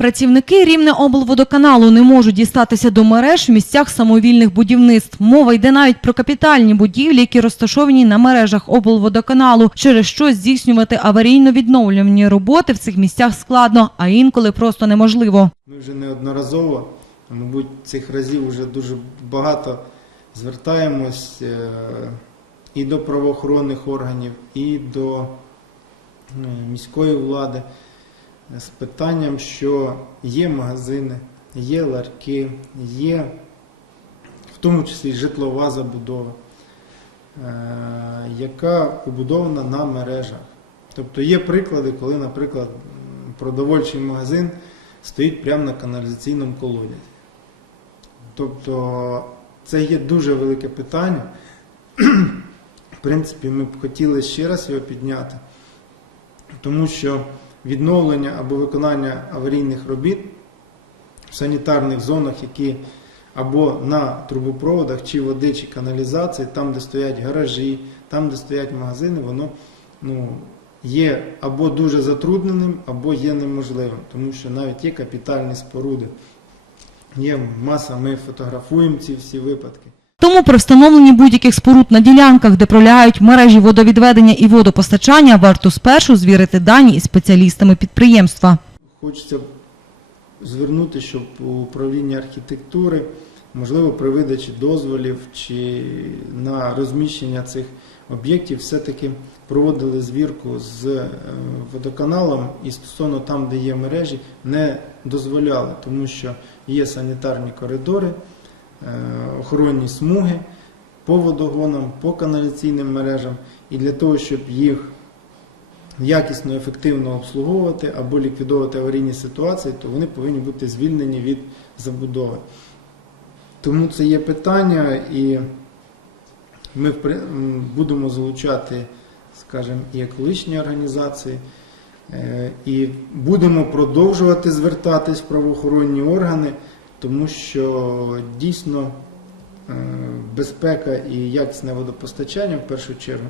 Працівники рівне облводоканалу не можуть дістатися до мереж в місцях самовільних будівництв. Мова йде навіть про капітальні будівлі, які розташовані на мережах облводоканалу, через що здійснювати аварійно-відновлювані роботи в цих місцях складно, а інколи просто неможливо. Ми вже неодноразово, мабуть, цих разів вже дуже багато звертаємось е, і до правоохоронних органів, і до е, міської влади з питанням, що є магазини, є ларки, є в тому числі житлова забудова, е, яка побудована на мережах. Тобто є приклади, коли, наприклад, продовольчий магазин стоїть прямо на каналізаційному колодязі. Тобто це є дуже велике питання. В принципі, ми б хотіли ще раз його підняти, тому що відновлення або виконання аварійних робіт в санітарних зонах, які або на трубопроводах, чи води, чи каналізації, там, де стоять гаражі, там, де стоять магазини, воно ну, є або дуже затрудненим, або є неможливим, тому що навіть є капітальні споруди. Є маса, ми фотографуємо ці всі випадки. Тому при встановленні будь-яких споруд на ділянках, де пролягають мережі водовідведення і водопостачання, варто спершу звірити дані із спеціалістами підприємства. Хочеться звернути, щоб управління архітектури, можливо, при видачі дозволів чи на розміщення цих об'єктів, все-таки проводили звірку з е, водоканалом і стосовно там, де є мережі, не дозволяли, тому що є санітарні коридори, охоронні смуги по водогонам, по каналізаційним мережам, і для того, щоб їх якісно, ефективно обслуговувати або ліквідовувати аварійні ситуації, то вони повинні бути звільнені від забудови. Тому це є питання, і ми будемо залучати, скажімо, і екологічні організації, е, і будемо продовжувати звертатись в правоохоронні органи, тому що дійсно е, безпека і якісне водопостачання в першу чергу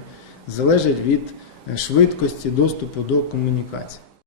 залежать від е, швидкості доступу до комунікацій.